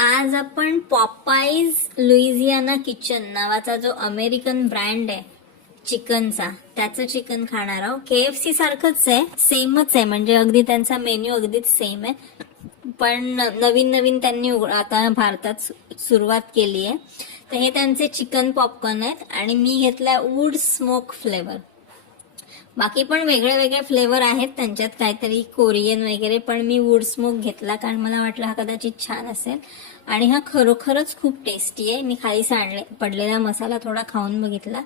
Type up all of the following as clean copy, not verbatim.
आज आपण पॉपाईज Louisiana kitchen नावाचा जो अमेरिकन ब्रँड आहे चिकनचा, त्याचं चिकन खाणार आहोत. KFC सारखंच आहे, सेमच आहे, म्हणजे अगदी त्यांचा मेन्यू अगदीच सेम आहे. पण नवीन नवीन त्यांनी आता भारतात सुरुवात केली आहे. तर हे त्यांचे चिकन पॉपकॉर्न आहेत आणि मी घेतलाय वूड स्मोक फ्लेवर. बाकी पण वेगळे वेगळे फ्लेवर आहेत त्यांच्यात, काहीतरी कोरियन वगैरे, पण मी वूड स्मोक घेतला कारण मला वाटलं हा कदाचित छान असेल. आणि हा खरोखरच खूप टेस्टी आहे. मी खाली पडलेला मसाला थोडा खाऊन बघितला,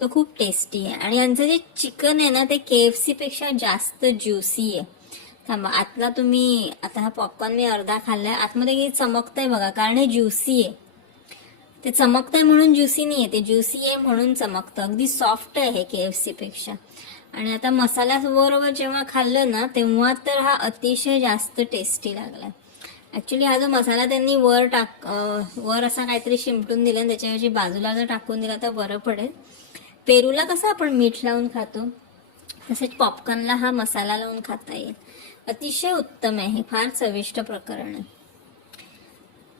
तो खूप टेस्टी आहे. आणि यांचं जे चिकन आहे ना ते KFC पेक्षा जास्त ज्युसी आहे. थांबा, आतला तुम्ही आता हा पॉपकॉर्न मी अर्धा खाल्लाय, आतमध्ये चमकतंय बघा, कारण हे ज्युसी आहे. ते चमकतंय म्हणून ज्युसी नाहीये, ते ज्युसी आहे म्हणून चमकतं. अगदी सॉफ्ट आहे हे KFC पेक्षा. आणि आता मसाल्याबरोबर जेव्हा खाल्लं ना तेव्हा तर हा अतिशय जास्त टेस्टी लागला. ऍक्च्युली हा जो मसाला त्यांनी वर असा काहीतरी शिमटून दिला, त्याच्याऐवजी बाजूला जर टाकून दिला तर बरं पडेल. पेरूला कसं आपण मीठ लावून खातो तसेच पॉपकॉर्नला हा मसाला लावून खाता येईल. अतिशय उत्तम आहे हे, फार चविष्ट प्रकरण आहे.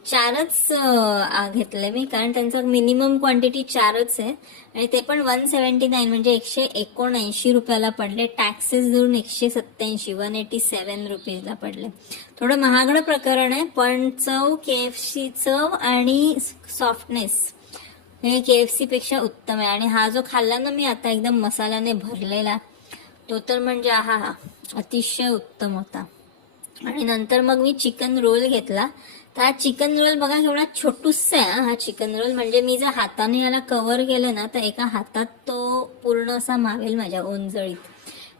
4च घेतले मी, कारण त्यांचा मिनिमम क्वांटिटी 4च आहे. आणि ते पण 179 म्हणजे 179 रुपयाला पडले. टॅक्सेस धरून 187 रुपीजला पडले. थोडं महागडं प्रकरण आहे, पण चव, KFC चव आणि सॉफ्टनेस हे KFC पेक्षा उत्तम आहे. आणि हा जो खाल्ला ना मी आता एकदम मसाल्याने भरलेला, तो तर म्हणजे हा अतिशय उत्तम होता. आणि नंतर मग मी चिकन रोल घेतला. तर हा चिकन रोल बघा केवढा छोटूसा आहे. हा चिकन रोल म्हणजे मी जर हाताने याला कव्हर केलं ना तर एका हातात तो पूर्ण असा मावेल माझ्या ओंजळीत,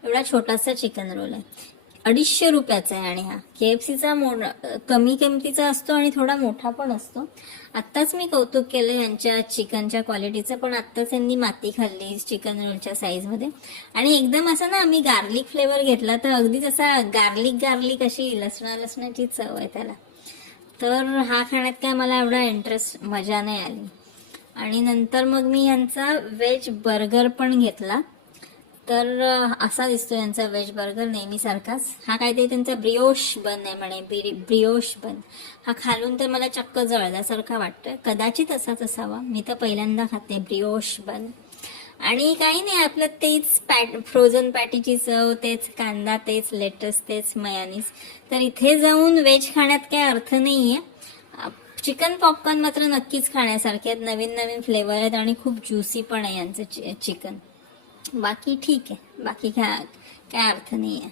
एवढा छोटासा चिकन रोल आहे. 250 रुपयाचा आहे. आणि हा KFCचा कमी किमतीचा असतो आणि थोडा मोठा पण असतो. आत्ताच मी कौतुक केलं यांच्या चिकनच्या क्वालिटीचं, पण आत्ताच यांनी माती खाल्ली चिकन रोलच्या साईजमध्ये. आणि एकदम असं ना आम्ही गार्लिक फ्लेवर घेतला तर अगदीच असा गार्लिक अशी लसणाची चव आहे त्याला. तर हा खाण्यात काय मला एवढा इंटरेस्ट, मजा नाही आली. आणि नंतर मग मी यांचा व्हेज बर्गर पण घेतला. तर असा दिसतो यांचा व्हेज बर्गर नेहमीसारखाच. हा काहीतरी त्यांचा ब्रिओश बन आहे म्हणे, ब्रिओश बन. हा खालून तर मला चक्क जळल्यासारखा वाटतोय, कदाचित असाच असावा, मी तर पहिल्यांदा खाते ब्रिओश बन. आणि काही नाही, आपलं तेच फ्रोझन पॅटीची चव, तेच कांदा, तेच लेटस, तेच मयानीज. तर इथे जाऊन व्हेज खाण्यात काही अर्थ नाहीये. चिकन पॉपकॉर्न मात्र नक्कीच खाण्यासारखे आहेत, नवीन नवीन फ्लेवर आहेत आणि खूप ज्युसी पण आहे यांचं चिकन. बाकी ठीक आहे, बाकी काय अर्थ नाहीये.